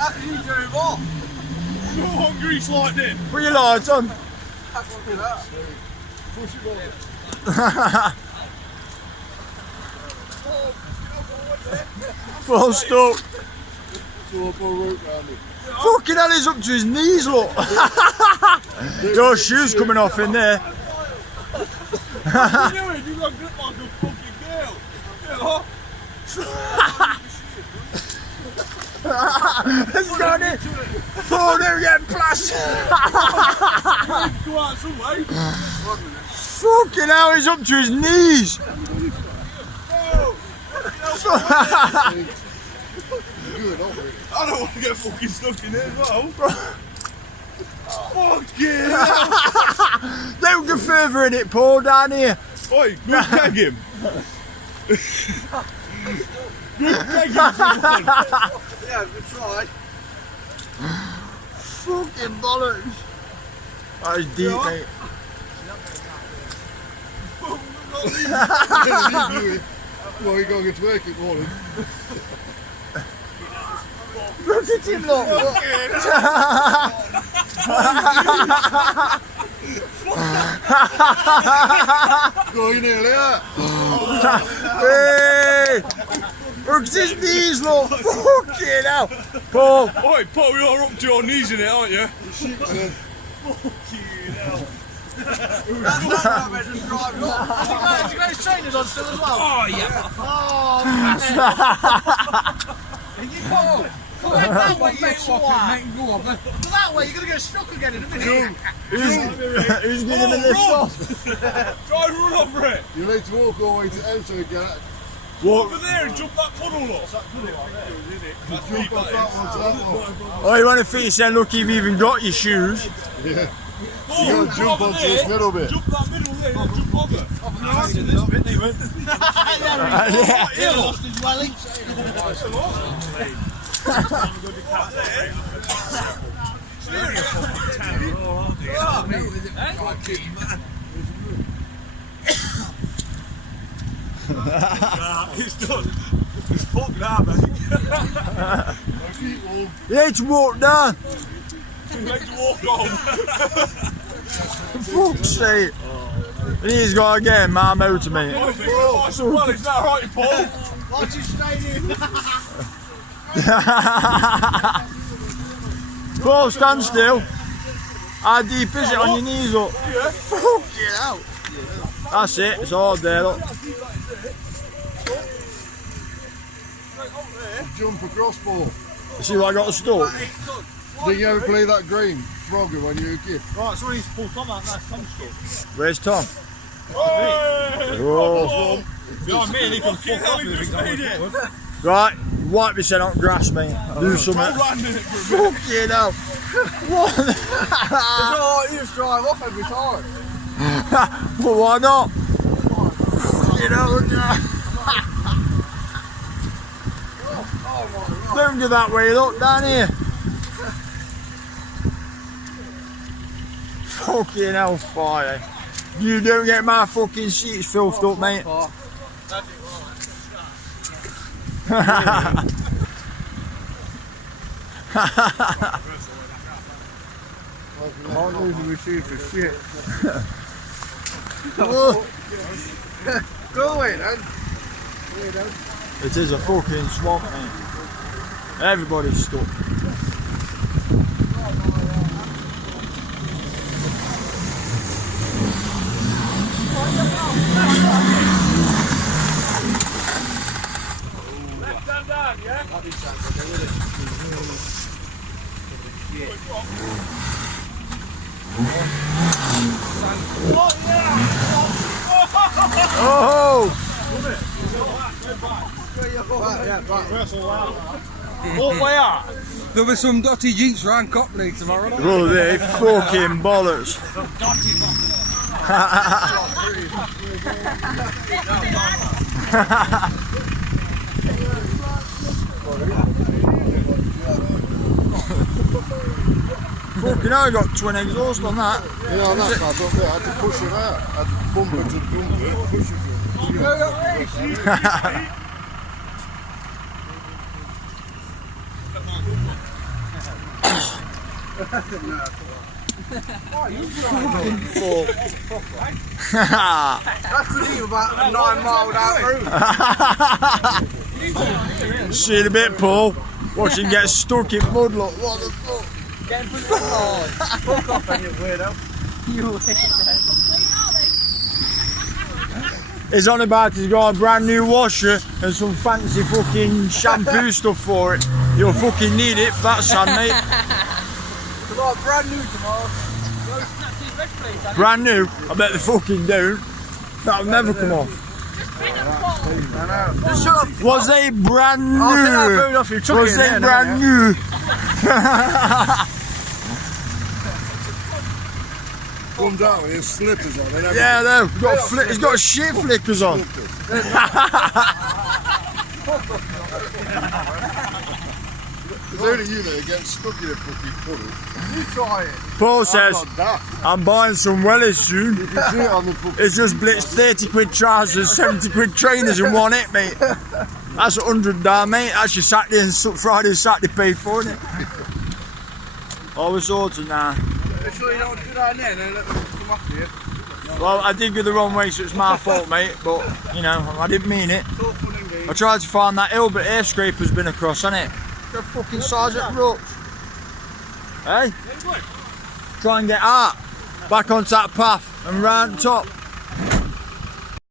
How can you do what? You don't want grease like this. Put your lights on. Push it Full stuck. Fucking hell, he's up to his knees, look. Your shoes coming off in there. What are you doing? You got grip like a fucking girl. Let's go in. Oh, there we get plastered. Go out some way. Fucking hell, he's up to his knees. I don't want to get fucking stuck in there as well. Fucking hell. Don't go further in it, Paul, down here. Oi, go tag him. Go tag him. Yeah, good try. Fucking bollocks. That is deep, mate. Well, you're going to work it morning. Look at him, look. Going earlier. Hey! Look at his knees, look. Fucking hell. Paul. Oi, Paul, you're up to your knees in it, aren't you? That's not bad, just drive it off. Have you got his trainers on still as well? Oh, yeah. Oh, man. You Go that way, you twat. Go that way, you're going to get stuck again in a minute. Who's giving him this off? Try and run over it. You need to walk all the way to the house so you get it. Walk over there and jump that puddle up. Jump off that one to that one. Oh, you want to finish saying, look, you've even got your shoes. Yeah. You got to jump onto this middle bit. Jump that middle there and jump over. He lost his welly. It's done. It's fucked now, mate. You need to walk down. Too late to walk on. For fuck's sake. And he's got to get my motor, mate. Well, it's not right, Paul. Watch him stay in. Paul, stand still. How deep is it on your knees, look? Yeah. Fucking hell. That's it, it's all there, look. Jump across ball. You see what I got stuck? Did you ever play that green Frogger when you were a kid? Right, so we need to pull Tom out. That's Tom's stuff. Where's Tom? Hey! Oh. Behind me and he can fuck off if just made it. Right, wipe your head on grass, mate. Do something. Fucking hell. What? It's alright, you just drive off every time. Well, why not? Fucking hell, look at that. Don't go that way, look, down here. Fucking hell, fire. You don't get my fucking seats filthed up, mate. Can't lose the machine for shit. Go away then. It is a fucking swamp, mate. Everybody's stuck. Left hand down, yeah? Oh! What way out? There'll be some dotty jeeps around Cockney tomorrow. Oh, they fucking bollocks. Fucking hell, I got twin exhaust on that. Yeah, on that side up there, I had to push it out. I had to bump it to the bumper, push it through. That's the thing about a 9 mile down route. See you in a bit, Paul. Watch him get stuck in mud. Look, what the fuck? Get in front of the car. Fuck off then, you weirdo. You weirdo. He's on about he's got a brand new washer and some fancy fucking shampoo stuff for it. You'll fucking need it for that, son, mate. It's like brand new tomorrow. Brand new? I bet they fucking don't. That'll never come off. Just shut up. Was they brand new? I'll take that food off you. Chuck it Was in they there, brand don't new? Comes out with his slippers on. Yeah, though. He's got shit flickers on. It's only you that gets stuck in a fucking puddle. You try it. Paul says, Like that. I'm buying some wellies soon. You can see it on the fucking. It's just blitzed 30 quid trousers, 70 quid trainers in one hit, mate. That's $100 mate. That's your Saturday and Friday, Saturday paid for, isn't it? Oh, we're sorted now. Make sure you don't do that in there and then let them come off you. Well, I did go the wrong way, so it's my fault, mate. But, you know, I didn't mean it. It's all fun and games. I tried to find that hill, but air scraper's been across, hasn't it? Go fucking Sergeant Rooks. Hey? Try and get out. Back onto that path and round the top.